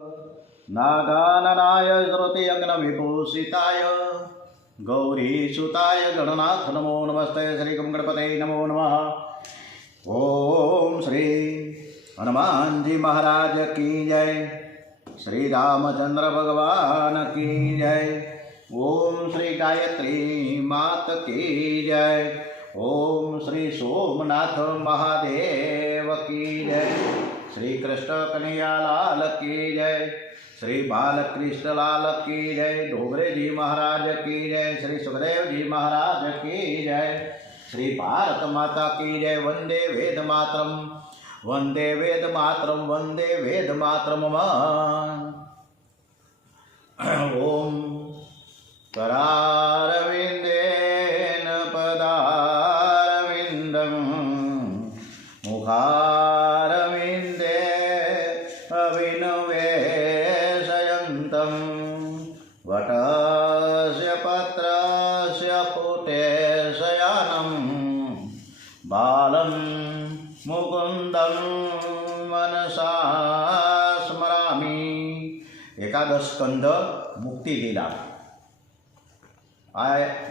नागाननाय श्रुतियज्ञविभूषिताय गौरीसुताय गणनाथ नमो नमस्ते। श्री गणपते नमो नमः। ओम श्री हनुमान जी महाराज की जय। श्री रामचंद्र भगवान की जय। ओम श्री गायत्री मात की जय। ओम श्री सोमनाथ महादेव की जय। श्री कृष्ण कन्हैया लाल की जय। श्री बालकृष्ण लाल की जय। डोगरे जी महाराज की जय। श्री सुखदेव जी महाराज की जय। श्री भारत माता की जय। वंदे वेद मातरम, वंदे वेद मातरम, वंदे वेद मातरम। ओम करारविंदेन पदारविंदम मुखारविंदे अविनवेशयन्तं वटस्य पत्रस्य पुटेशयानं बालं मुकुंदं मनसा स्मरामि। एकादश स्कंद मुक्ति लीला। आ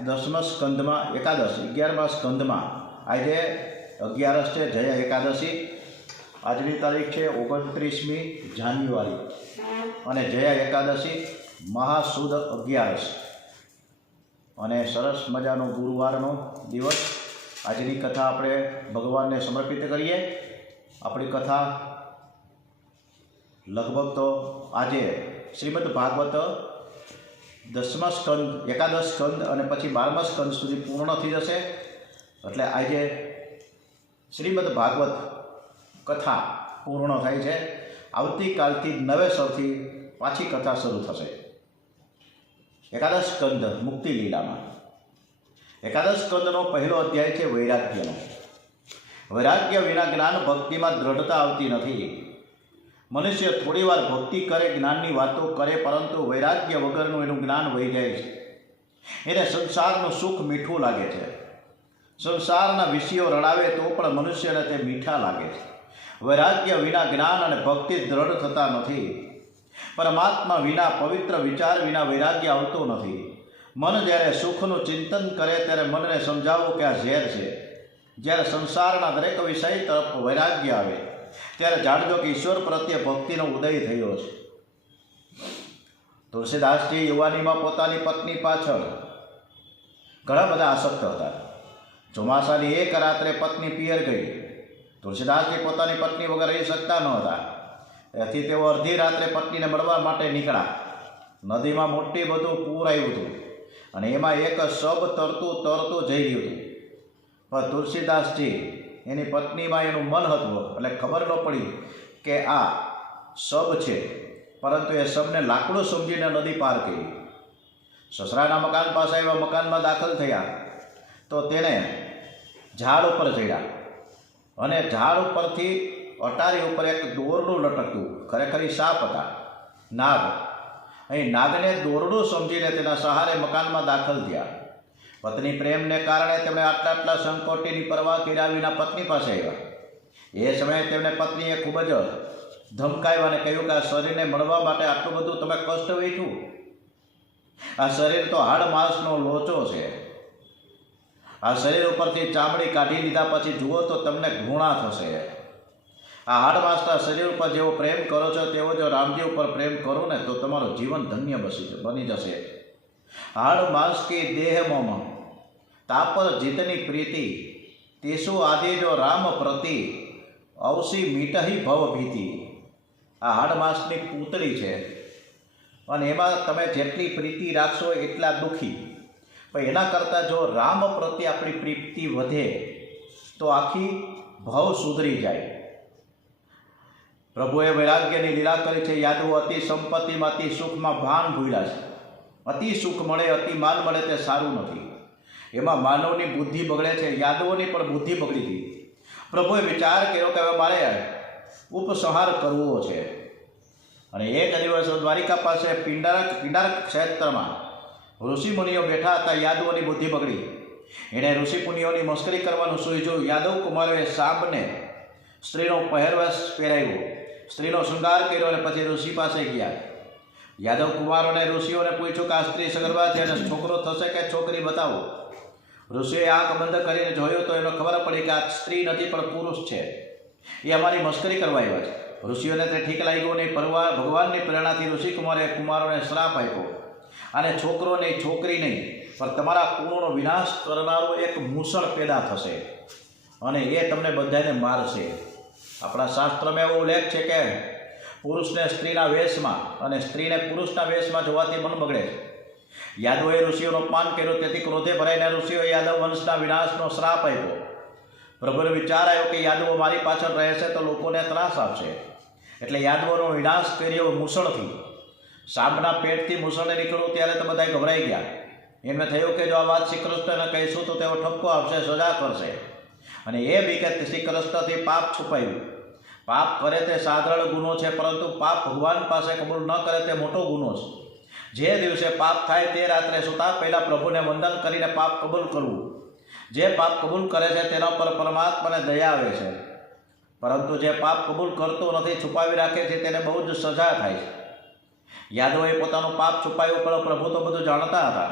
10મા સ્કંદમાં એકાદશ 11મા સ્કંદમાં આજે 11 છે જયા એકાદશી। આજની તારીખ છે 29મી જાન્યુઆરી અને જયા એકાદશી મહાસુદ 11 અને સરસ મજાનો ગુરુવારનો દિવસ। આજની કથા આપણે ભગવાનને સમર્પિત કરીએ। આપણી કથા લગભગ તો આજે શ્રીમદ ભાગવત 10મા સ્કંદ, એકાદશ સ્કંદ અને પછી 12મા સ્કંદ સુધી પૂર્ણ થઈ જશે। એટલે આજે શ્રીમદ ભાગવત કથા પૂર્ણ થાય છે। આવતીકાલથી નવેસરથી પાછી કથા શરૂ થશે એકાદશ સ્કંદ મુક્તિ લીલામાં। એકાદશ સ્કંદનો પહેલો અધ્યાય છે વૈરાગ્યનો। વૈરાગ્ય વિના જ્ઞાન ભક્તિમાં દ્રઢતા આવતી નથી। મનુષ્ય થોડીવાર ભક્તિ કરે, જ્ઞાનની વાતો કરે, પરંતુ વૈરાગ્ય વગરનું એનું જ્ઞાન વહી જાય છે। એને સંસારનું સુખ મીઠું લાગે છે। સંસારના વિષયો રડાવે તો પણ મનુષ્યને તે મીઠા લાગે છે। વૈરાગ્ય વિના જ્ઞાન અને ભક્તિ દ્રઢ થતા નથી। પરમાત્મા વિના, પવિત્ર વિચાર વિના વૈરાગ્ય આવતો નથી। મન જ્યારે સુખનું ચિંતન કરે ત્યારે મનને સમજાવવું કે આ ઝેર છે। જ્યારે સંસારના દરેક વિષય તરફ વૈરાગ્ય આવે ત્યારે જાણજો કે ઈશ્વર પ્રત્યે ભક્તિનો ઉદય થયો છે। તુલસીદાસજી યુવાનીમાં પોતાની પત્ની પાછળ ઘણા બધા આસક્ત હતા। ચોમાસાની એક રાત્રે પત્ની પિયર ગઈ। તુલસીદાસજી પોતાની પત્ની વગર રહી શકતા ન હતા। એથી તેઓ અડધી રાત્રે પત્નીને મળવા માટે નીકળ્યા। નદીમાં મોટી બધું પૂર આવ્યું હતું અને એમાં એક શબ તરતું જઈ રહ્યું હતું। પણ તુલસીદાસજી એની પત્નીમાં એનું મન હતું એટલે ખબર ન પડી કે આ શબ છે, પરંતુ એ શબને લાકડું સમજીને નદી પાર કરી। સસરાના મકાન પાસે આવ્યા, મકાનમાં દાખલ થયા તો તેને ઝાડ ઉપર ચડ્યા અને ઝાડ ઉપરથી અટારી ઉપર એક દોરડું લટકતું, ખરેખર સાપ હતા, નાગ। અહીં નાગને દોરડું સમજીને તેના સહારે મકાનમાં દાખલ થયા। પત્ની પ્રેમને કારણે તેમણે આટલા સંકોટીની પરવા કર્યા વિના પત્ની પાસે આવ્યા। એ સમયે તેમને પત્નીએ ખૂબ જ ધમકાવ્યા અને કહ્યું કે આ શરીરને મળવા માટે આટલું બધું તમે કષ્ટ વેઠ્યું? આ શરીર તો હાડ માંસનો લોચો છે। આ શરીર ઉપરથી ચામડી કાઢી લીધા પછી જુઓ તો તમને ઘૃણા થશે। આ હાડ માંસના શરીર ઉપર જેવો પ્રેમ કરો છો તેવો જો રામજી ઉપર પ્રેમ કરો ને તો તમારું જીવન ધન્ય બની જશે। हाड़ मांस के देह मम तापर जितनी प्रीति तेसु आदि जो राम प्रति अवसी मीटही भव भीति। आ हाड़ मांसनी पूतળી છે અને એમાં તમે જેટલી પ્રીતિ રાખશો એટલા દુઃખી। પણ એના કરતાં જો રામ પ્રત્યે આપણી પ્રીતિ વધે તો આખી ભવ સુધરી જાય। પ્રભુએ વૈરાગ્યની લીલા કરી છે। યાદવો અતિ સંપત્તિમાં અતિ સુખમાં ભાન ભૂલ્યા છે। અતિ સુખ મળે, અતિ માન મળે તે સારું નથી। એમાં માનવની બુદ્ધિ બગડે છે। યાદવોની પણ બુદ્ધિ બગડી હતી। પ્રભુએ વિચાર કર્યો કે હવે મારે ઉપસંહાર કરવો છે અને એક દિવસ દ્વારિકા પાસે પિંડારક ક્ષેત્રમાં ઋષિમુનિઓ બેઠા હતા। યાદવોની બુદ્ધિ બગડી। એણે ઋષિમુનિઓની મસ્કરી કરવાનું સૂઝ્યું। યાદવ કુમારોએ સાંભને સ્ત્રીનો પહેરવેશ પહેરાવ્યો, સ્ત્રીનો શૃંગાર કર્યો અને પછી ઋષિ પાસે ગયા. યાદવ કુમારોને ઋષિઓને પૂછ્યું કે આ સ્ત્રી સગર્ભા છે અને છોકરો થશે કે છોકરી બતાવો. ઋષિએ આંખ બંધ કરીને જોયું તો એને ખબર પડી કે આ સ્ત્રી નથી પણ પુરુષ છે. એ અમારી મસ્કરી કરવા આવ્યા છે. ઋષિઓને તે ઠીક લાગ્યું નહીં. ભગવાનની પ્રેરણાથી ઋષિકુમારે કુમારોને શ્રાપ આપ્યો, અને છોકરો નહીં, છોકરી નહીં, પણ તમારા કુળનો વિનાશ કરનારો એક મૂષણ પેદા થશે અને એ તમને બધાને મારશે. આપણા શાસ્ત્રમાં એવો ઉલ્લેખ છે કે પુરુષને સ્ત્રીના વેશમાં અને સ્ત્રીને પુરુષના વેશમાં જોવાથી મન બગડે છે. યાદવોએ ઋષિઓનું અપમાન કર્યું, તેથી ક્રોધે ભરાઈને ઋષિઓએ યાદવ વંશના વિનાશનો શ્રાપ આપ્યો. પ્રભુને વિચાર આવ્યો કે યાદવો મારી પાછળ રહેશે તો લોકોને ત્રાસ આપશે, એટલે યાદવોનો વિનાશ કર્યો મૂષણથી. સાંભના પેટથી મૂષણે નીકળ્યું ત્યારે તો બધા ગભરાઈ ગયા. એમને થયું કે જો આ વાત શ્રી કૃષ્ણને કહીશું તો તેઓ ઠપકો આપશે, સજા કરશે. અને એ બીકે શ્રી કૃષ્ણથી પાપ છુપાયું. પાપ કરે તે સાધારણ ગુનો છે, પરંતુ પાપ ભગવાન પાસે કબૂલ ન કરે તે મોટો ગુનો છે. જે દિવસે પાપ થાય તે રાત્રે સૂતા પહેલાં પ્રભુને વંદન કરીને પાપ કબૂલ કરવું. જે પાપ કબૂલ કરે છે તેના પર પરમાત્માને દયા આવે છે, પરંતુ જે પાપ કબૂલ કરતો નથી, છુપાવી રાખે છે, તેને બહુ જ સજા થાય છે. યાદવોએ પોતાનું પાપ છુપાયું, પણ પ્રભુ તો બધું જાણતા હતા.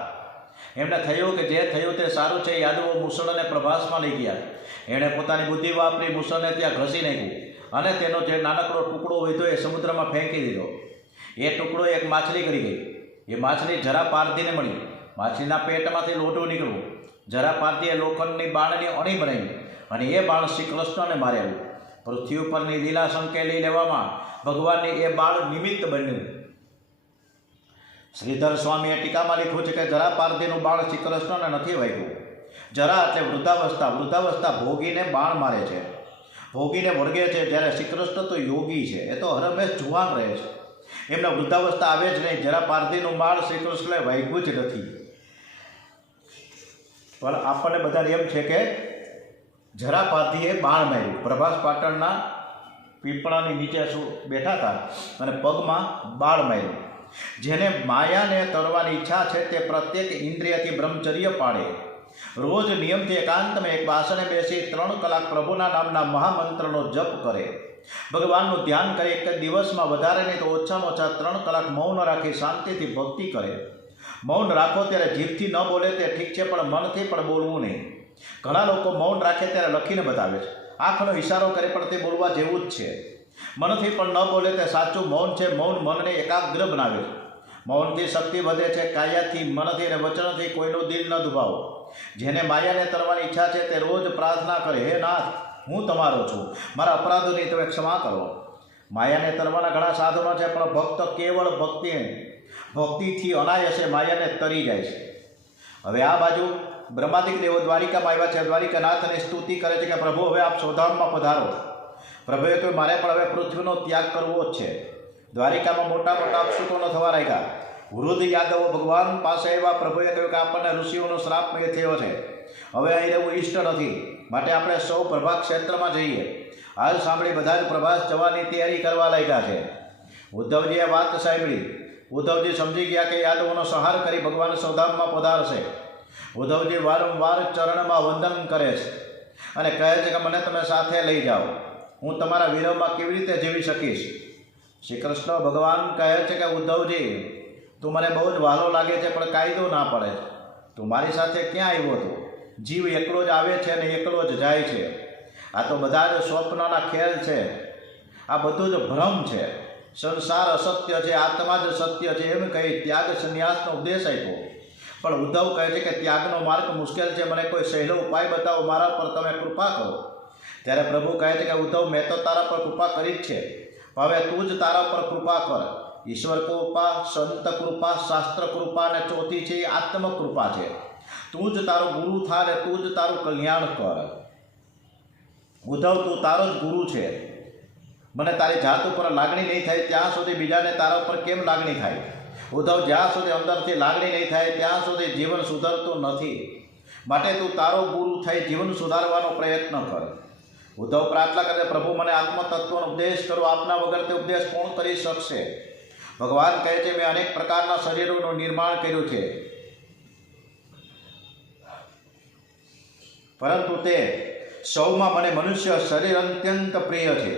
એમને થયું કે જે થયું તે સારું છે. યાદવો મૂષણને પ્રભાસમાં લઈ ગયા. એણે પોતાની બુદ્ધિ વાપરી મૂષણને ત્યાં ઘસી નાખ્યું અને તેનો જે નાનકડો ટુકડો હોય એ સમુદ્રમાં ફેંકી દીધો. એ ટુકડો એક માછલી કરી ગઈ. એ માછલી જરા પારધીને મળી. માછલીના પેટમાંથી લોઢું નીકળ્યું. જરા પારધીએ લોખંડની બાણની અણી બનાવી અને એ બાણ શ્રી કૃષ્ણને માર્યું. પૃથ્વી ઉપરની લીલા સંકેલી લેવામાં ભગવાનની એ બાણ નિમિત્ત બન્યું. શ્રીધર સ્વામીએ ટીકામાં લખ્યું છે કે જરા પારધીનું બાણ શ્રી કૃષ્ણને નથી વાગ્યું. જરા એટલે વૃદ્ધાવસ્થા ભોગીને બાણ મારે છે, ભોગીને વળગે છે, જ્યારે શ્રી કૃષ્ણ તો યોગી છે, એ તો હરમેશ જુવાન રહે છે. એમને વૃદ્ધાવસ્થા આવે જ નહીં. જરા પારધીનું બાણ શ્રી કૃષ્ણને વાગ્યું જ નથી. પણ આપણને બધાને એમ છે કે જરા પારધીએ બાણ માર્યું. પ્રભાસ પાટણના પીપળાની નીચે બેઠા હતા અને પગમાં બાણ માર્યું. જેને માયાને તરવાની ઈચ્છા છે તે પ્રત્યેક ઇન્દ્રિયથી બ્રહ્મચર્ય પાડે. રોજ નિયમથી એકાંતમાં એક બાસણે બેસી 3 કલાક પ્રભુના નામના મહામંત્રનો જપ કરે. ભગવાનનું ધ્યાન કરે. એક દિવસમાં વધારે નહીં તો ઓછામાં ઓછા 3 કલાક મૌન રાખી શાંતિથી ભક્તિ કરે. મૌન રાખો ત્યારે જીભથી ન બોલે તે ઠીક છે, પણ મનથી પણ બોલવું નહીં. ઘણા લોકો મૌન રાખે ત્યારે લખીને બતાવે છે, આંખનો ઇશારો કરે, પણ તે બોલવા જેવું જ છે. મનથી પણ ન બોલે તે સાચું મૌન છે. મૌન મનને એકાગ્ર બનાવે છે. મૌનથી શક્તિ વધે છે. કાયાથી, મનથી અને વચનથી કોઈનું દિલ ન દુભાવો. જેને માયાને તરવાની ઈચ્છા છે તે રોજ પ્રાર્થના કરે, હે નાથ, હું તમારો છું, મારા અપરાધોની તમે ક્ષમા કરો. માયાને તરવાના ઘણા સાધનો છે, પણ ભક્ત કેવળ ભક્તિથી અનાયસે માયાને તરી જાય છે. હવે આ બાજુ બ્રહ્માદિક દેવો દ્વારિકામાં આવ્યા છે. દ્વારિકાનાથની સ્તુતિ કરે છે કે પ્રભુ હવે આપ સ્વધામમાં પધારો. પ્રભુએ કહ્યું મારે પણ હવે પૃથ્વીનો ત્યાગ કરવો જ છે. દ્વારિકામાં મોટા મોટા અપશુકનો થવા લાગ્યા. વૃદ્ધ યાદવો ભગવાન પાસે આવ્યા. પ્રભુએ કહ્યું કે આપણને ઋષિઓનો શ્રાપ થયો છે, હવે અહીં રહેવું ઈષ્ટ નથી, માટે આપણે સૌ પ્રભાસ ક્ષેત્રમાં જઈએ. હાલ સાંભળી બધા જ પ્રભાસ જવાની તૈયારી કરવા લાગ્યા છે. ઉદ્ધવજીએ વાત સાંભળી. ઉદ્ધવજી સમજી ગયા કે યાદવોનો સંહાર કરી ભગવાન સ્વધામમાં પધારશે. ઉદ્ધવજી વારંવાર ચરણમાં વંદન કરે છે અને કહે છે કે મને તમે સાથે લઈ જાઓ, હું તમારા વિરહમાં કેવી રીતે જીવી શકીશ. શ્રી કૃષ્ણ ભગવાન કહે છે કે ઉદ્ધવજી, તું મને બહુ જ વહાલો લાગે છે, પણ કાયદો ના પડે. તું મારી સાથે ક્યાં આવ્યો હતો? જીવ એકલો જ આવે છે અને એકલો જ જાય છે. આ તો બધા જ સ્વપ્નના ખેલ છે. આ બધું જ ભ્રમ છે. સંસાર અસત્ય છે, આત્મા જ સત્ય છે. એમ કહી ત્યાગ સંન્યાસનો ઉપદેશ આપ્યો. પણ ઉદ્ધવ કહે છે કે ત્યાગનો માર્ગ મુશ્કેલ છે, મને કોઈ સહેલો ઉપાય બતાવો, મારા પર તમે કૃપા કરો. ત્યારે પ્રભુ કહે છે કે ઉદ્ધવ, મેં તો તારા પર કૃપા કરી જ છે, હવે તું જ તારા પર કૃપા કર. ઈશ્વર કૃપા, સંત કૃપા, શાસ્ત્ર કૃપા અને ચોથી છે એ આત્મ કૃપા છે. તું જ તારો ગુરુ થા અને તું જ તારું કલ્યાણ કર. ઉદ્ધવ, તું તારો જ ગુરુ છે. મને તારી જાત ઉપર લાગણી નહીં થાય ત્યાં સુધી બીજાને તારા ઉપર કેમ લાગણી થાય? ઉદ્ધવ, જ્યાં સુધી અંદરથી લાગણી નહીં થાય ત્યાં સુધી જીવન સુધરતું નથી. માટે તું તારો ગુરુ થઈ જીવન સુધારવાનો પ્રયત્ન કર. ઉદ્ધવ પ્રાર્થના કરે, પ્રભુ મને આત્મતત્વનો ઉપદેશ કરો, આપના વગર તે ઉપદેશ કોણ કરી શકશે? ભગવાન કહે છે, મેં અનેક પ્રકારના શરીરોનું નિર્માણ કર્યું છે, પરંતુ તે સૌમાં મને મનુષ્ય શરીર અત્યંત પ્રિય છે.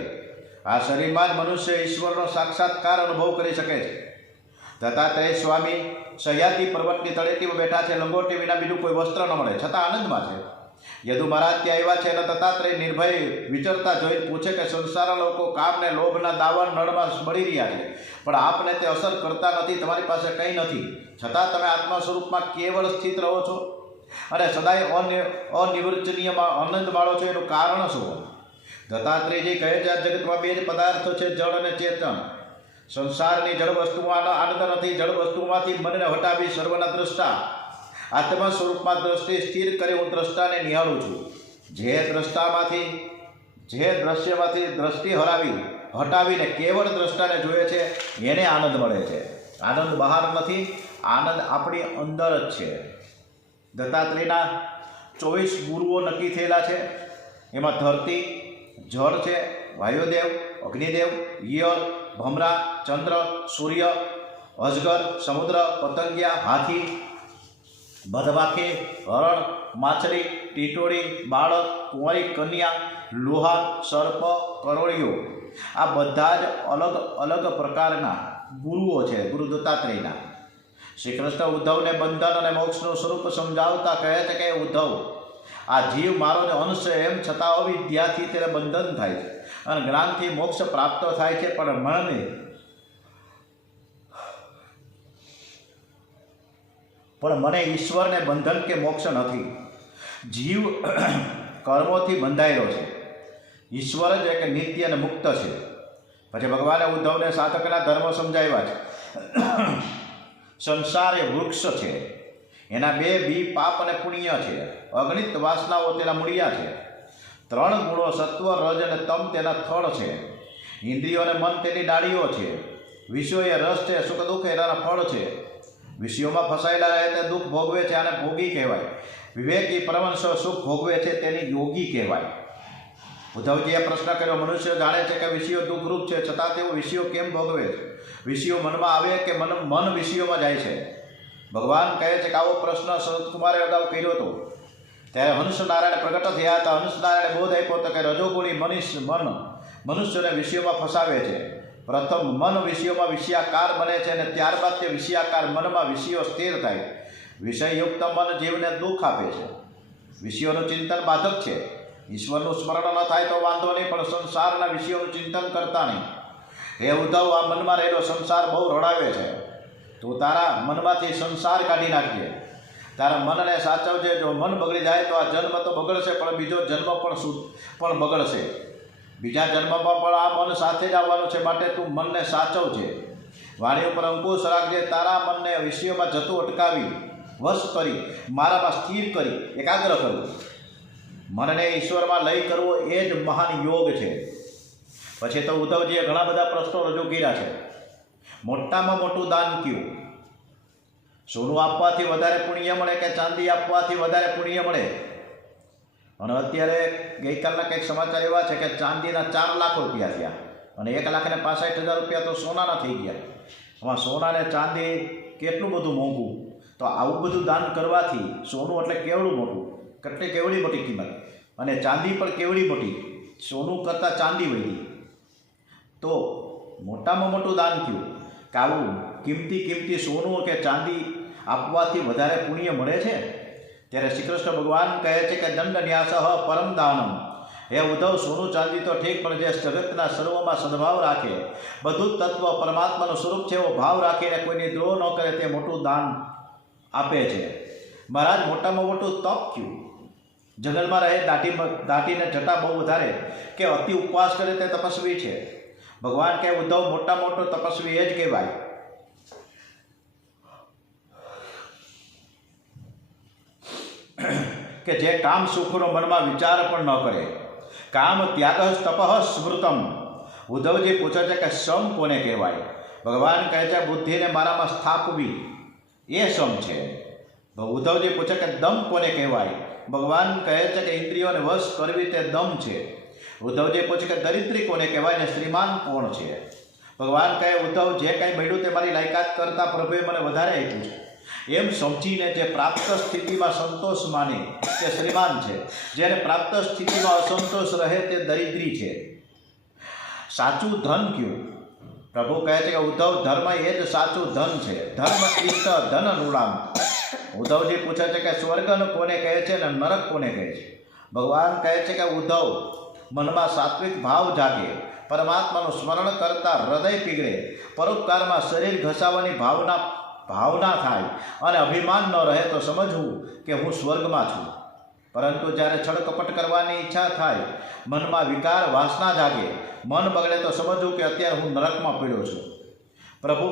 આ શરીરમાં જ મનુષ્ય ઈશ્વરનો સાક્ષાત્કાર અનુભવ કરી શકે છે. દત્તાત્રેય સ્વામી સહ્યાદ્રી પર્વતની તળેટીમાં બેઠા છે. લંગોટી વિના બીજું કોઈ વસ્ત્ર ન મળે, છતાં આનંદમાં છે. યદુ મહારાજ ત્યાં આવ્યા છે અને દત્તાત્રેય નિર્ભય વિચરતા જોઈ પૂછે કે સંસારના લોકો કામને લોભના દાવણ નળમાં બળી રહ્યા છે, પણ આપને તે અસર કરતા નથી. તમારી પાસે કંઈ નથી, છતાં તમે આત્મા સ્વરૂપમાં કેવળ સ્થિત રહો છો અને સદાય અનિર્વચનીયમાં આનંદ માણો છો. એનું કારણ શું? દત્તાત્રેયજી કહે છે, આ જગતમાં બે જ પદાર્થો છે, જળ અને ચેતન. સંસારની જળ વસ્તુમાં આનંદ નથી. જળ વસ્તુમાંથી મનને હટાવી સર્વના દ્રષ્ટા આત્મા સ્વરૂપમાં દ્રષ્ટિ સ્થિર કરી હું દ્રષ્ટાને નિહાળું છું. જે દ્રશ્યમાંથી દ્રષ્ટિ હટાવીને કેવળ દ્રષ્ટાને જોઈએ છે, એને આનંદ મળે છે. આનંદ બહાર નથી, આનંદ આપણી અંદર જ છે. દત્તાત્રેયના 24 ગુરુઓ નક્કી થયેલા છે. એમાં ધરતી, જળ છે, વાયુદેવ, અગ્નિદેવ, યર, ભમરા, ચંદ્ર, સૂર્ય, અજગર, સમુદ્ર, પતંગિયા, હાથી, બદમાખી, હરણ, માછલી, ટીટોળી, બાળક, કુંવારી કન્યા, લોહા, સર્પ, કરોળિયો. આ બધા જ અલગ અલગ પ્રકારના ગુરુઓ છે ગુરુ દત્તાત્રેયના. શ્રી કૃષ્ણ ઉદ્ધવને બંધન અને મોક્ષનું સ્વરૂપ સમજાવતા કહે છે કે ઉદ્ધવ, આ જીવ મારો જ અંશ છે, એમ છતાં અવિદ્યાથી તેને બંધન થાય છે અને જ્ઞાનથી મોક્ષ પ્રાપ્ત થાય છે. પણ મને ઈશ્વરને બંધન કે મોક્ષ નથી. જીવ કર્મોથી બંધાયેલો છે. ઈશ્વર જ એક નિત્ય અને મુક્ત છે. પછી ભગવાને ઉદ્ધવને સાધકના ધર્મ સમજાવ્યા છે. સંસાર એ વૃક્ષ છે, એના 2 બી પાપ અને પુણ્ય છે. અગણિત વાસનાઓ તેના મૂળિયા છે. 3 ગુણો સત્વ, રજ અને તમ તેના થળ છે. ઇન્દ્રિયો અને મન તેની ડાળીઓ છે. વિષયો એ રસ છે, સુખ દુઃખ એના ફળ છે. વિષયોમાં ફસાયેલા રહે તે દુઃખ ભોગવે છે, આને ભોગી કહેવાય. વિવેકી પરમહંસો સુખ ભોગવે છે, તેની યોગી કહેવાય. ઉદ્ધવજીએ પ્રશ્ન કર્યો, મનુષ્ય જાણે છે કે વિષયો દુઃખરૂપ છે, છતાં તેઓ વિષયો કેમ ભોગવે છે? વિષયો મનમાં આવે કે મન વિષયોમાં જાય છે? ભગવાન કહે છે કે આવો પ્રશ્ન સનતકુમારે અગાઉ કર્યો હતો. ત્યારે હંસનારાયણ પ્રગટ થયા હતા. હંસનારાયણે બોધ આપ્યો હતો કે રજોગુણી મન મનુષ્યને વિષયોમાં ફસાવે છે. પ્રથમ મન વિષયોમાં વિષયાકાર બને છે અને ત્યારબાદ તે વિષયાકાર મનમાં વિષયો સ્થિર થાય. વિષયયુક્ત મન જીવને દુઃખ આપે છે. વિષયોનું ચિંતન બાધક છે. ઈશ્વરનું સ્મરણ ન થાય તો વાંધો નહીં, પણ સંસારના વિષયોનું ચિંતન કરતા નહીં. હે ઉદ્ધવ, આ મનમાં રહેલો સંસાર બહુ રડાવે છે. તું તારા મનમાંથી સંસાર કાઢી નાખજે. તારા મનને સાચવજે. જો મન બગડી જાય તો આ જન્મ તો બગડશે, પણ બીજો જન્મ પણ બગડશે. બીજા જન્મમાં પણ આ મન સાથે જ આવવાનું છે, માટે તું મનને સાચવજે. વાણી ઉપર અંકુશ રાખજે. તારા મનને વિષયોમાં જતું અટકાવી, વશ કરી, મારામાં સ્થિર કરી, એકાગ્ર કરવું. મનને ઈશ્વરમાં લય કરવો એ જ મહાન યોગ છે. પછી તો ઉદ્ધવજીએ ઘણા બધા પ્રશ્નો રજૂ કર્યા છે. મોટામાં મોટું દાન કયું? સોનું આપવાથી વધારે પુણ્ય મળે કે ચાંદી આપવાથી વધારે પુણ્ય મળે? અને અત્યારે ગઈકાલના કંઈક સમાચાર એવા છે કે ચાંદીના 4 લાખ રૂપિયા થયા અને 1,65,000 રૂપિયા તો સોનાના થઈ ગયા. આમાં સોનાને ચાંદી કેટલું બધું મોંઘું. તો આવું બધું દાન કરવાથી સોનું એટલે કેવડું મોટું, કેવડી મોટી કિંમત, અને ચાંદી પણ કેવડી મોટી. સોનું કરતાં ચાંદી વધી. તો મોટામાં મોટું દાન કયું? કે આવું કિંમતી સોનું કે ચાંદી આપવાથી વધારે પુણ્ય મળે છે? ત્યારે શ્રી કૃષ્ણ ભગવાન કહે છે કે દંડ ન્યાસઃ પરમ દાનમ. હે ઉદ્ધવ, સોનું ચાંદી તો ઠીક, પણ જે જગતના સર્વમાં સદભાવ રાખે, બધું જ તત્વ પરમાત્માનું સ્વરૂપ છે એવો ભાવ રાખીને કોઈની દ્રોહ ન કરે, તે મોટું દાન આપે છે. મહારાજ, મોટામાં મોટું તપ કયું? જંગલમાં રહે, દાઢીને જટા બહુ વધારે, કે અતિ ઉપવાસ કરે તે તપસ્વી છે? ભગવાન કહે, ઉદ્ધવ, મોટા મોટો તપસ્વી એ જ કહેવાય કે જે કામ સુખનો મનમાં વિચાર પણ ન કરે. કામ ત્યાગ તપઃ સ્મૃતમ. ઉદ્ધવજી પૂછે છે કે સમ કોને કહેવાય? ભગવાન કહે છે, બુદ્ધિને મારામાં સ્થાપવી એ સમ છે. ઉદ્ધવજી પૂછે કે દમ કોને કહેવાય? ભગવાન કહે છે કે ઇન્દ્રિયોને વશ કરવી તે દમ છે. ઉદ્ધવજી પૂછે કે દરિદ્રી કોને કહેવાય ને શ્રીમાન કોણ છે? ભગવાન કહે, ઉદ્ધવ, જે કંઈ મળ્યું તે મારી લાયકાત કરતાં પ્રભુએ મને વધારે આપ્યું છે. એમ સમજીને જે પ્રાપ્ત સ્થિતિમાં સંતોષ માને તે શ્રીમાન છે. જેને પ્રાપ્ત સ્થિતિમાં અસંતોષ રહે તે દરિદ્રી છે. સાચું ધન કયું? પ્રભુ કહે છે કે ઉદ્ધવ, ધર્મ એ જ સાચું ધન છે. ધર્મ ઈષ્ટ ધન નૃણામ. ઉદ્ધવજી પૂછે છે કે સ્વર્ગનું કોને કહે છે અને નરક કોને કહે છે? ભગવાન કહે છે કે ઉદ્ધવ, મનમાં સાત્વિક ભાવ જાગે, પરમાત્માનું સ્મરણ કરતા હૃદય પીગળે, પરોપકારમાં શરીર ઘસાવાની ભાવના થાય અને અભિમાન ન રહે તો સમજવું કે હું સ્વર્ગમાં છું. પરંતુ જ્યારે છળકપટ કરવાની ઈચ્છા થાય, મનમાં વિકાર વાસના જાગે, મન બગડે તો સમજવું કે અત્યારે હું નરકમાં પડ્યો છું. પ્રભુ,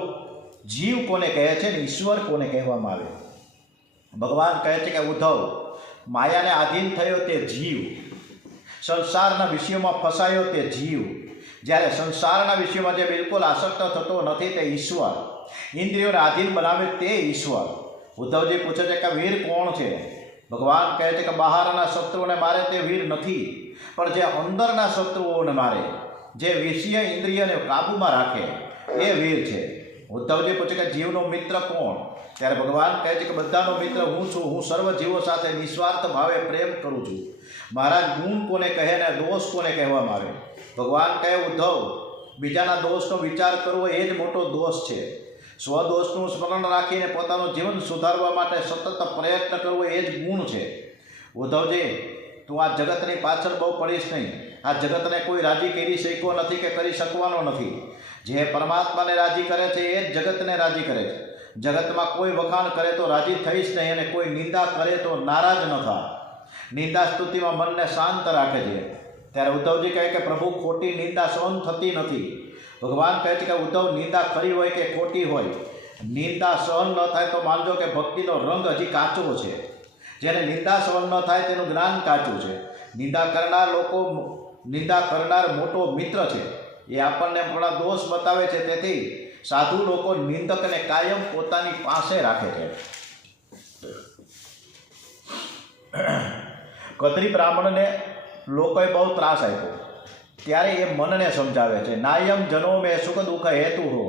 જીવ કોને કહે છે ને ઈશ્વર કોને કહેવામાં આવે? ભગવાન કહે છે કે ઉદ્ધવ, માયાને આધીન થયો તે જીવ, સંસારના વિષયોમાં ફસાયો તે જીવ, જ્યારે સંસારના વિષયોમાં જે બિલકુલ આસક્ત થતો નથી તે ઈશ્વર, ઇન્દ્રિયોને આધીન બનાવે તે ઈશ્વર. ઉદ્ધવજી પૂછે છે કે વીર કોણ છે? ભગવાન કહે છે કે બહારના શત્રુઓને મારે તે વીર નથી, પણ જે અંદરના શત્રુઓને મારે, જે વિષય ઇન્દ્રિયને કાબૂમાં રાખે એ વીર છે. ઉદ્ધવજી પૂછે કે જીવનો મિત્ર કોણ? ત્યારે ભગવાન કહે છે કે બધાનો મિત્ર હું છું. હું સર્વ જીવો સાથે નિસ્વાર્થ ભાવે પ્રેમ કરું છું. મારા ગુણ કોને કહે ને દોષ કોને કહેવામાં આવે? ભગવાન કહે ઉદ્ધવ, બીજાના દોષનો વિચાર કરવો એ જ મોટો દોષ છે. સ્વદોષનું સ્મરણ રાખીને પોતાનું જીવન સુધારવા માટે સતત પ્રયત્ન કરવો એ જ ગુણ છે. ઉદ્ધવજી, તું આ જગતની પાછળ બહુ પડીશ નહીં. આ જગતને કોઈ રાજી કરી શક્યો નથી કે કરી શકવાનો નથી. જે પરમાત્માને રાજી કરે છે એ જ જગતને રાજી કરે છે. જગતમાં કોઈ વખાણ કરે તો રાજી થઈશ નહીં અને કોઈ નિંદા કરે તો નારાજ ન થા. નિંદા સ્તુતિમાં મનને શાંત રાખે છે. ત્યારે ઉદ્ધવજી કહે કે પ્રભુ, ખોટી નિંદા સહન થતી નથી. ભગવાન કહે છે કે ઉદ્ધવ, નિંદા ખરી હોય કે ખોટી હોય, નિંદા સહન ન થાય તો માનજો કે ભક્તિનો રંગ હજી કાચો છે. જેને નિંદા સહન ન થાય તેનું જ્ઞાન કાચું છે. નિંદા કરનાર મોટો મિત્ર છે. એ આપણને આપણા દોષ બતાવે છે. તેથી સાધુ લોકો નિંદકને કાયમ પોતાની પાસે રાખે છે. કત્રી બ્રાહ્મણને લોકોએ બહુ ત્રાસ આપ્યો. ત્યારે એ મનને સમજાવે છે, નાયમ જનો મેં સુખ દુઃખ હેતુ હો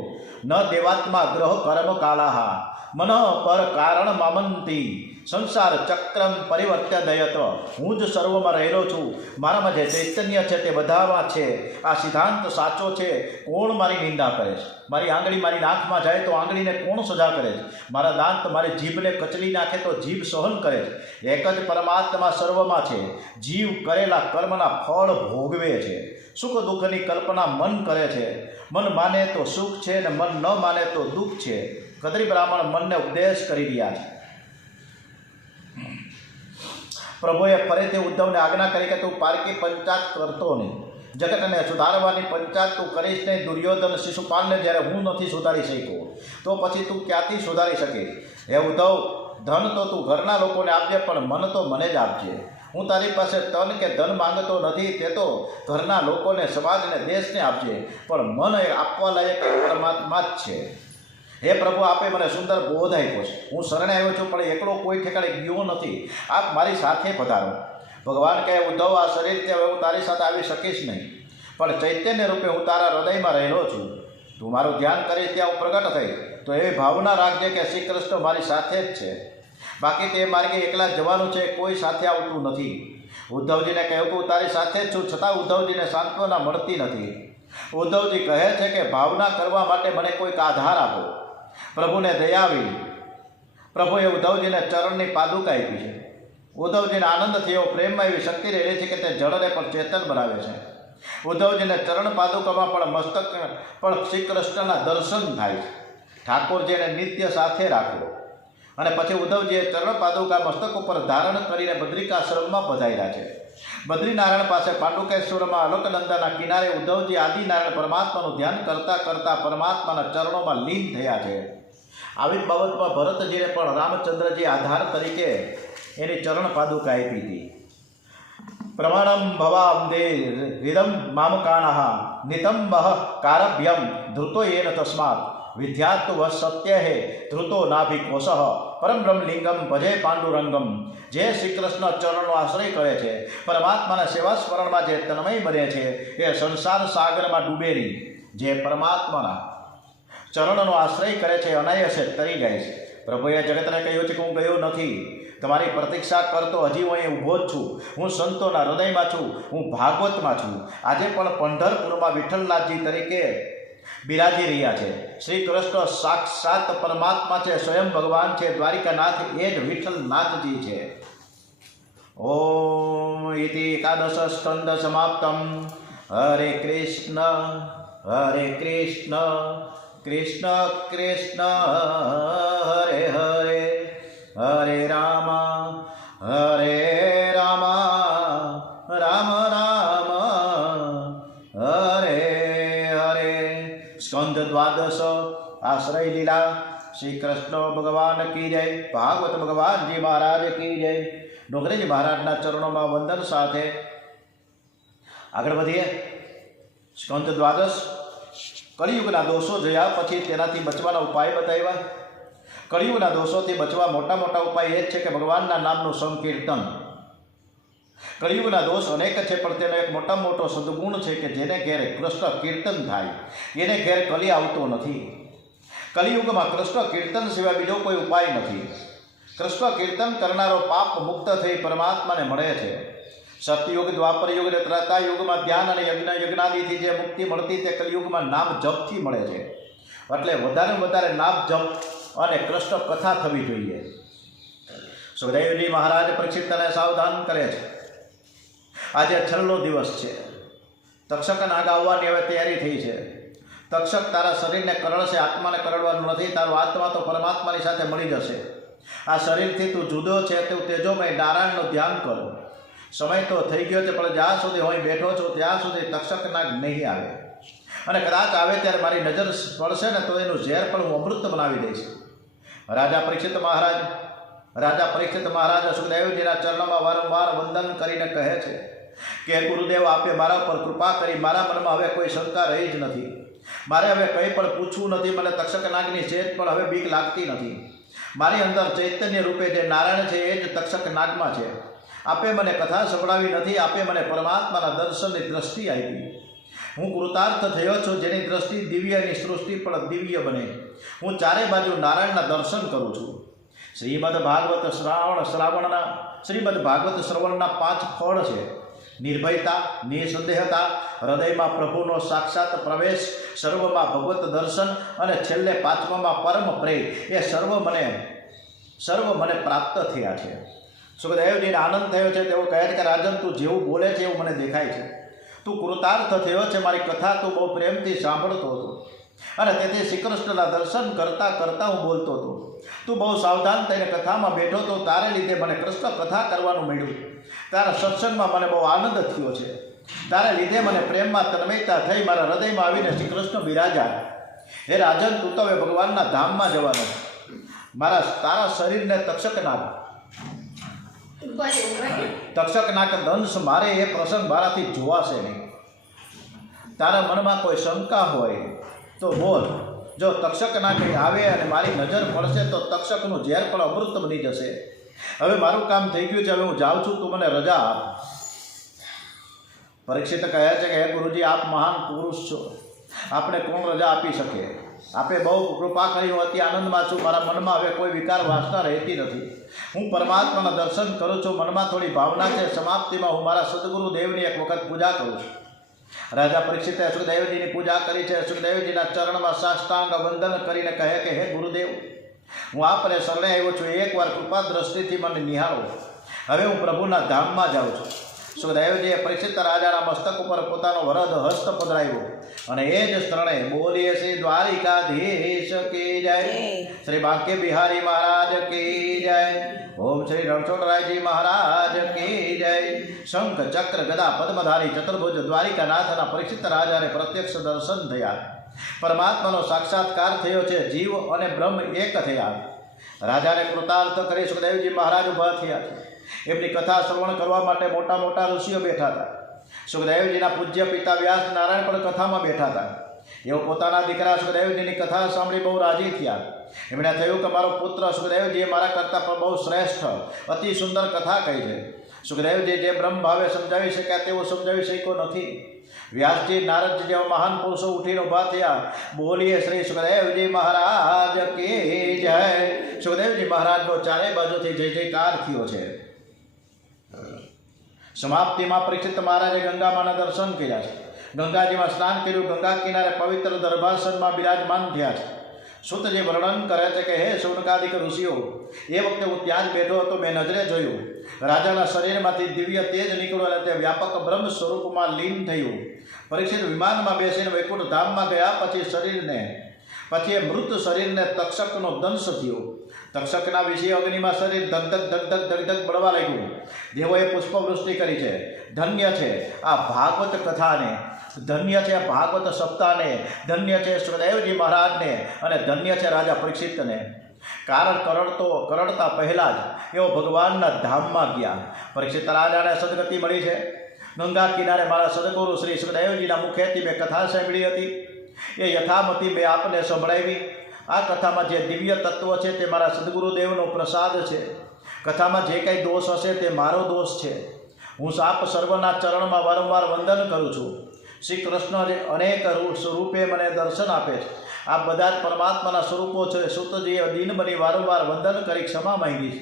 ન દેવાત્મા ગ્રહ કર્મ કાલાહા મન પર કારણ મામંતી સંસાર ચક્રમ પરિવર્ત્ય દયત. હું જ સર્વમાં રહેલો છું. મારામાં જે ચૈતન્ય છે તે બધામાં છે. આ સિદ્ધાંત સાચો છે. કોણ મારી નિંદા કરે છે? મારી આંગળી મારી નાકમાં જાય તો આંગળીને કોણ સજા કરે છે? મારા દાંત મારી જીભને કચડી નાખે તો જીભ સહન કરે છે. એક જ પરમાત્મા સર્વમાં છે. જીવ કરેલા કર્મના ફળ ભોગવે છે. સુખ દુઃખની કલ્પના મન કરે છે. મન માને તો સુખ છે ને મન ન માને તો દુઃખ છે. કત્રી બ્રાહ્મણ મનને ઉપદેશ કરી રહ્યા છે. પ્રભુએ ફરીથી ઉદ્ધવને આજ્ઞા કરી કે તું પારકી પંચાયત કરતો નહીં. જગતને સુધારવાની પંચાયત તું કરીશ નહીં. દુર્યોધન શિશુપાલને જ્યારે હું નથી સુધારી શક્યો તો પછી તું ક્યાંથી સુધારી શકે? હે ઉદ્ધવ, ધન તો તું ઘરના લોકોને આપજે, પણ મન તો મને જ આપજે. હું તારી પાસે તન કે ધન માંગતો નથી. તે તો ઘરના લોકોને, સમાજને, દેશને આપજે, પણ મન એ આપવા લાયક પરમાત્મા જ છે. હે પ્રભુ, આપે મને સુંદર બોધ આપ્યો છે. હું શરણે આવ્યો છું, પણ એકલો કોઈ ઠેકાણે ગયો નથી. આપ મારી સાથે પધારો. ભગવાન કહે ઉદ્ધવ, આ શરીરથી હવે હું તારી સાથે આવી શકીશ નહીં, પણ ચૈતન્ય રૂપે હું તારા હૃદયમાં રહેલો છું. તું મારું ધ્યાન કરીશ ત્યાં હું પ્રગટ થઈ. તો એવી ભાવના રાખજે કે શ્રી કૃષ્ણ મારી સાથે જ છે. બાકી તે માર્ગે એકલા જવાનું છે, કોઈ સાથે આવતું નથી. ઉદ્ધવજીને કહ્યું કે હું તારી સાથે જ છું, છતાં ઉદ્ધવજીને સાંત્વના મળતી નથી. ઉદ્ધવજી કહે છે કે ભાવના કરવા માટે મને કોઈક આધાર આપો. પ્રભુને દયા આવી. પ્રભુએ ઉદ્ધવજીને ચરણની પાદુકા આપી છે. ઉદ્ધવજીને આનંદ થયો. પ્રેમમાં એવી શક્તિ રહેલી છે કે તે જળને પણ ચેતન બનાવે છે. ઉદ્ધવજીને ચરણ પાદુકામાં પણ મસ્તક પણ શ્રી કૃષ્ણના દર્શન થાય છે. ઠાકોરજીને નિત્ય સાથે રાખો. અને પછી ઉદ્ધવજીએ ચરણ પાદુકા મસ્તક ઉપર ધારણ કરીને બદ્રિકાશ્રમમાં પધાર્યા છે. બદ્રીનારાયણ પાસે પાંડુકેશ્વરમાં અલોકનંદાના કિનારે ઉદ્ધવજી આદિનારાયણ પરમાત્માનું ધ્યાન કરતાં કરતાં પરમાત્માના ચરણોમાં લીન થયા છે. આવી બાબતમાં ભરતજીને પણ રામચંદ્રજી આધાર તરીકે એની ચરણ પાદુકા આપી હતી. પ્રમાણમ ભવામ દે હૃદમ મામકાનઃ નિતંબઃ કારભ્યમ ધૃતો એન તસ્માત વિદ્યાત્વ સત્ય હે ધૃતો નાભિકોશઃ પરમ બ્રહ્મલિંગમ ભજે પાંડુરંગમ. જે શ્રી કૃષ્ણ ચરણનો આશ્રય કરે છે, પરમાત્માના સેવા સ્મરણમાં જે તન્મય બને છે, એ સંસાર સાગરમાં ડૂબે નહીં. જે પરમાત્માના ચરણનો આશ્રય કરે છે અનાયસે તરી જાય છે. પ્રભુએ જગતને કહ્યું છે કે હું ગયો નથી. તમારી પ્રતીક્ષા કરતો હજી હું અહીં ઊભો જ છું. હું સંતોના હૃદયમાં છું, હું ભાગવતમાં છું. આજે પણ પંઢરપુરમાં વિઠ્ઠલનાથજી તરીકે બિરાજી રહ્યા છે. શ્રી કૃષ્ણ સાક્ષાત પરમાત્મા છે, સ્વયં ભગવાન છે. દ્વારિકાનાથ એ જ વિઠ્ઠલનાથજી છે. ઓમ ઇતિ એકાદશ સ્કંદ સમાપ્તમ. હરે કૃષ્ણ કૃષ્ણ કૃષ્ણ હરે હરે, હરે રામ રામ રામ હરે હરે. સ્કંદ દ્વાદશ આશ્રય લીલા. શ્રી કૃષ્ણ ભગવાન કી જય. ભાગવત ભગવાનજી મહારાજ કી જય. ડોંગરેજી મહારાજના ચરણોમાં વંદન સાથે આગળ વધીએ. સ્કંદ દ્વાદશ કળિયુગના દોષો જોયા પછી તેનાથી બચવાના ઉપાય બતાવ્યા. કળિયુગના દોષોથી બચવા મોટા મોટા ઉપાય એ જ છે કે ભગવાનના નામનું સંકીર્તન. કળિયુગના દોષ અનેક છે, પણ તેનો એક મોટામાં મોટો સદગુણ છે કે જેને ઘેર કૃષ્ણ કીર્તન થાય એને ઘેર કલી આવતો નથી. કલિયુગમાં કૃષ્ણ કીર્તન સિવાય બીજો કોઈ ઉપાય નથી. કૃષ્ણ કીર્તન કરનારો પાપ મુક્ત થઈ પરમાત્માને મળે છે. સતયુગ, દ્વાપર યુગ અને ત્રેતા યુગમાં ધ્યાન અને યજ્ઞાદિથી જે મુક્તિ મળતી તે કલિયુગમાં નામ જપથી મળે છે. એટલે વધારે વધારે નામ જપ અને કૃષ્ણ કથા થવી જોઈએ. સુખદેવજી મહારાજ પરીક્ષિતને સાવધાન કરે છે. આજે છેલ્લો દિવસ છે. તક્ષક નાગ આવવાની હવે તૈયારી થઈ છે. તક્ષક તારા શરીરને કરડશે, આત્માને કરડવાનું નથી. તારો આત્મા તો પરમાત્માની સાથે મળી જશે. આ શરીરથી તું જુદો છે, તું તેજોમય નારાયણનું ધ્યાન કરો. સમય તો થઈ ગયો છે, પણ જ્યાં સુધી હું બેઠો છું ત્યાં સુધી તક્ષક નાગ નહીં આવે. અને કદાચ આવે ત્યારે મારી નજર પડશે ને તો એનું ઝેર પણ હું અમૃત બનાવી દઈશ. રાજા પરીક્ષિત મહારાજ સુખદેવજીના ચરણોમાં વારંવાર વંદન કરીને કહે છે કે ગુરુદેવ, આપે મારા ઉપર કૃપા કરી. મારા મનમાં હવે કોઈ શંકા રહી જ નથી. મારે હવે કંઈ પણ પૂછવું નથી. મને તક્ષક નાગની સેજ પણ હવે બીક લાગતી નથી. મારી અંદર ચૈતન્ય રૂપે જે નારાયણ છે એ જ તક્ષક નાગમાં છે. આપે મને કથા સંભળાવી નથી. આપે મને પરમાત્માના દર્શનની દ્રષ્ટિ આપી. હું કૃતાર્થ થયો છું. જેની દ્રષ્ટિ દિવ્યની સૃષ્ટિ પણ દિવ્ય બને. હું ચારે બાજુ નારાયણના દર્શન કરું છું. શ્રીમદ ભાગવત શ્રવણના 5 ફળ છે: નિર્ભયતા, નિસંદેહતા, હૃદયમાં પ્રભુનો સાક્ષાત પ્રવેશ, સર્વમાં ભગવત દર્શન અને છેલ્લે 5માં પરમ પ્રેમ. એ સર્વ મને પ્રાપ્ત થયા છે. સુખદેવજીને આનંદ થયો છે. તેઓ કહે છે કે રાજન, તું જેવું બોલે છે એવું મને દેખાય છે. તું કૃતાર્થ થયો છે. મારી કથા તું બહુ પ્રેમથી સાંભળતો હતો અને તેથી શ્રી કૃષ્ણના દર્શન કરતાં કરતાં હું બોલતો હતો. તું બહુ સાવધાન થઈને કથામાં બેઠો તો તારે લીધે મને કૃષ્ણ કથા કરવાનું મળ્યું. તારા સત્સંગમાં મને બહુ આનંદ થયો છે. તારે લીધે મને પ્રેમમાં તન્મયતા થઈ. મારા હૃદયમાં આવીને શ્રી કૃષ્ણ બિરાજ્યા. હે રાજન, તું તો હવે ભગવાનના ધામમાં જવાનો. તારા શરીરને તક્ષક નાગ દંશ મારે એ પ્રસંગ મારાથી જોવાશે નહીં. તારા મનમાં કોઈ શંકા હોય તો બોલ. જો તક્ષક નાગ આવે અને મારી નજર પડશે તો તક્ષકનું ઝેર પણ અમૃત બની જશે. હવે મારું કામ થઈ ગયું છે. હવે હું જાઉં છું. તું મને રજા આપ. પરીક્ષિત કહે છે કે હે ગુરુજી, આપ મહાન પુરુષ છો. આપણે કોણ રજા આપી શકે? આપે બહુ કૃપા કરી. હું અતિ આનંદમાં છું. મારા મનમાં હવે કોઈ વિકાર વાસના રહેતી નથી. હું પરમાત્માના દર્શન કરું છું. મનમાં થોડી ભાવના છે. સમાપ્તિમાં હું મારા સદગુરુ દેવની એક વખત પૂજા કરું છું. રાજા પરીક્ષિતે સુખદેવજીની પૂજા કરી છે. સુખદેવજીના ચરણમાં સાષ્ટાંગ વંદન કરીને કહે કે હે ગુરુદેવ, હું આપને શરણે આવ્યો છું. એકવાર કૃપા દ્રષ્ટિથી મને નિહાળો. હવે હું પ્રભુના ધામમાં જાઉં છું. સુખદેવજીએ પરીક્ષિત રાજાના મસ્તક ઉપર પોતાનો વરદ હસ્ત પધરાવ્યો અને એ જ શરણે બોલીએ શ્રી દ્વારિકાધીશ કી જય, શ્રી બાંકે બિહારી મહારાજ કી જય, ઓમ શ્રી રણછોડરાયજી મહારાજ કી જય. શંખ ચક્ર ગદા પદ્મધારી ચતુર્ભુજ દ્વારિકાનાથના પરીક્ષિત રાજાને પ્રત્યક્ષ દર્શન થયા. પરમાત્માનો સાક્ષાત્કાર થયો છે. જીવ અને બ્રહ્મ એક થયા. રાજાને કૃતાર્થ કરી સુખદેવજી મહારાજ ઊભા થયા છે. એમની કથા શ્રવણ કરવા માટે મોટા મોટા ઋષિઓ બેઠા હતા. સુખદેવજીના પૂજ્ય પિતા વ્યાસ નારાયણ પણ કથામાં બેઠા હતા. એઓ પોતાના દીકરા સુખદેવજીની કથા સાંભળી બહુ રાજી થયા. એમણે થયું કે મારો પુત્ર સુખદેવજીએ મારા કરતાં પણ બહુ શ્રેષ્ઠ અતિ સુંદર કથા કહી છે. સુખદેવજી જે બ્રહ્મ ભાવે સમજાવી શક્યા તેવું સમજાવી શક્યો નથી. વ્યાસજી, નારદજી જેવા મહાન પુરુષો ઉઠીને ઊભા થયા. બોલીએ શ્રી સુખદેવજી મહારાજ કી જય. સુખદેવજી મહારાજનો ચારે બાજુથી જય જયકાર થયો છે. સમાપ્તિમાં પરીક્ષિત મહારાજે ગંગામાના દર્શન કર્યા છે. ગંગાજીમાં સ્નાન કર્યું. ગંગા કિનારે પવિત્ર દરબારસનમાં બિરાજમાન થયા છે. સુતજી વર્ણન કરે છે કે હે શૌનકાદિક ઋષિઓ, એ વખતે હું ત્યાં જ બેઠો હતો. મેં નજરે જોયું રાજાના શરીરમાંથી દિવ્ય તેજ નીકળ્યું અને તે વ્યાપક બ્રહ્મ સ્વરૂપમાં લીન થયું. પરીક્ષિત વિમાનમાં બેસીને વૈકુંઠ ધામમાં ગયા. પછી એ મૃત શરીરને તક્ષકનો દંશ થયો. તક્ષકના વિષય અગ્નિમાં શરીર ધગ ધગ ધગ ધગ ધગ ધગ બળવા લાગ્યું. દેવોએ પુષ્પવૃષ્ટિ કરી છે. ધન્ય છે આ ભાગવત કથાને, ધન્ય છે ભાગવત સપ્તાહને, ધન્ય છે સુખદેવજી મહારાજને અને ધન્ય છે રાજા પરીક્ષિતને. કારણ કરડતા પહેલાં જ એઓ ભગવાનના ધામમાં ગયા. પરીક્ષિત રાજાને સદગતિ મળી છે. ગંગા કિનારે મારા સદગુરુ શ્રી સુખદેવજીના મુખેથી મેં કથા સાંભળી હતી. એ યથામતી મેં આપને સંભળાવી. આ કથામાં જે દિવ્ય તત્વ છે તે મારા સદગુરુદેવનો પ્રસાદ છે. કથામાં જે કંઈ દોષ હશે તે મારો દોષ છે. હું સાપ સર્વના ચરણમાં વારંવાર વંદન કરું છું. શ્રી કૃષ્ણ અનેક સ્વરૂપે મને દર્શન આપે છે. આ બધા જ પરમાત્માના સ્વરૂપો છે. સુતજીએ દિન બની વારંવાર વંદન કરી ક્ષમા માંગી છે.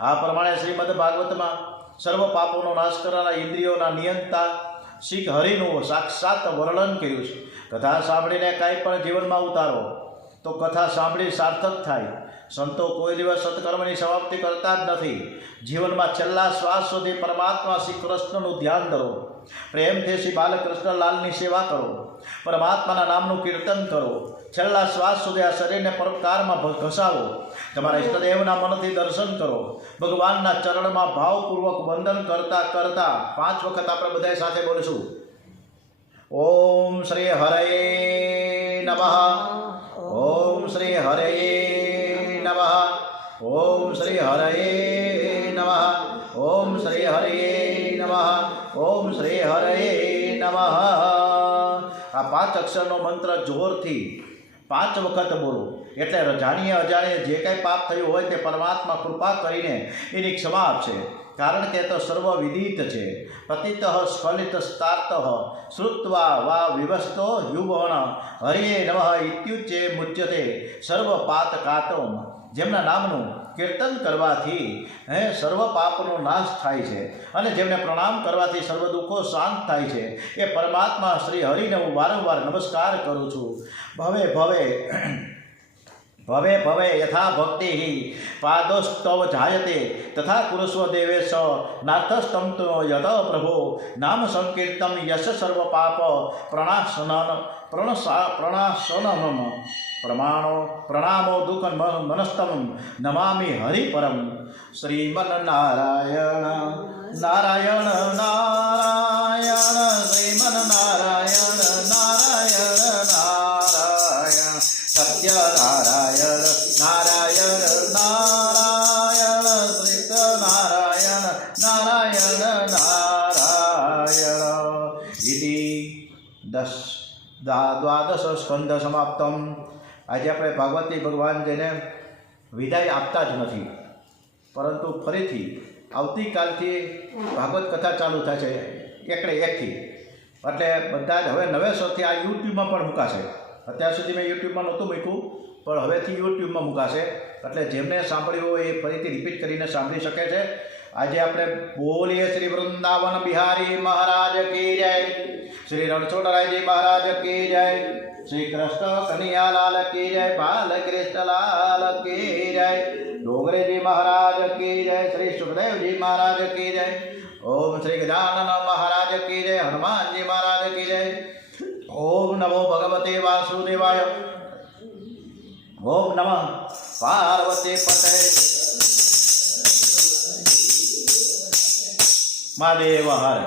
આ પ્રમાણે શ્રીમદ ભાગવતમાં સર્વ પાપોનો નાશ કરનારા ઇન્દ્રિયોના નિયંતા શ્રી હરિનું સાક્ષાત વર્ણન કર્યું છે. કથા સાંભળીને કાંઈ પણ જીવનમાં ઉતારો તો કથા સાંભળી સાર્થક થાય. સંતો કોઈ દિવસ સત્કર્મની સમાપ્તિ કરતા જ નથી. જીવનમાં છેલ્લા શ્વાસ સુધી પરમાત્મા શ્રી કૃષ્ણનું ધ્યાન ધરો. પ્રેમથી શ્રી બાલકૃષ્ણલાલની સેવા કરો. પરમાત્માના નામનું કીર્તન કરો. છેલ્લા શ્વાસ સુધી આ શરીરને પરોપકારમાં ઘસાવો. તમારા ઇષ્ટદેવના મનથી દર્શન કરો. ભગવાનના ચરણમાં ભાવપૂર્વક વંદન કરતા કરતા 5 વખત આપણે બધા સાથે બોલીશું. ઓમ શ્રી હરયે નમઃ. ઓમ શ્રી હરયે નમઃ. ઓમ શ્રી હરયે નમઃ. ઓમ શ્રી હરયે નમઃ. ઓમ શ્રી હરયે નમઃ. આ 5 અક્ષરનો મંત્ર જોરથી 5 વખત બોલો. એટલે જાણીએ અજાણીએ જે કાંઈ પાપ થયું હોય તે પરમાત્મા કૃપા કરીને એની ક્ષમા આપશે. કારણ કે તો સર્વ વિદિત છે. પતિત સ્ખલિતસ્તાર્ત શ્રુત્વા વા વિવસ્તો યુવણ હરિયે નમઃ ઇત્યુચ્ચે મુચ્યતે સર્વ પાતકાતમ. જેમના નામનું કીર્તન કરવાથી સર્વ પાપનો નાશ થાય છે અને જેમને પ્રણામ કરવાથી સર્વ દુઃખો શાંત થાય છે. એ પરમાત્મા શ્રી હરિને હું વારંવાર નમસ્કાર કરું છું. ભવે ભવે ભવે ભવે યથા ભક્તિ પાદોસ્તવ જાયતે તથા કુરુસ્વ દેવેશ નાથસ્તમ તો યદ પ્રભો નામ સંકીર્તન યશ સર્વ પાપ પ્રણાશનમ પ્રણામો દુઃખ મનસ્તમ નમામિ હરિપરમ. શ્રીમન્નારાયણ નારાયણ નારાયણ શ્રીમન્નારાયણ નારાયણ નારાયણ સત્યનારાયણ નારાયણ નારાયણ શ્રીનારાયણ નારાયણ નારાયણ. ઇતિ દ્વાદશ સ્કંદ સમાપ્તમ. આજે આપણે ભાગવતી ભગવાનજીને વિદાય આપતા જ નથી, પરંતુ ફરીથી આવતીકાલથી ભાગવત કથા ચાલુ થાય છે એકડે એકથી. એટલે બધા જ હવે નવેસરથી આ યુટ્યુબમાં પણ મુકાશે. અત્યાર સુધી મેં યુટ્યુબમાં નહોતું મૂક્યું, પણ હવેથી યુટ્યુબમાં મુકાશે. એટલે જેમને સાંભળ્યું હોય એ ફરીથી રિપીટ કરીને સાંભળી શકે છે. આજે આપણે બોલીએ શ્રી વૃંદાવન બિહારી મહારાજ કી જય, શ્રી રણછોડરાયજી મહારાજ કી જય, શ્રી કૃષ્ણ કનૈયાલાલ કી જય, બાલકૃષ્ણલાલ કી જય, ડોંગરેજી મહારાજ કી જય, શ્રી સુખદેવજી મહારાજ કી જય, ઓમ શ્રી ગજાનન મહારાજ કી જય, હનુમાનજી મહારાજ કી જય. ઓમ નમો ભગવતે વાસુદેવાય. ઓમ નમઃ પાર્વતી પતે. મહાદેવ હર.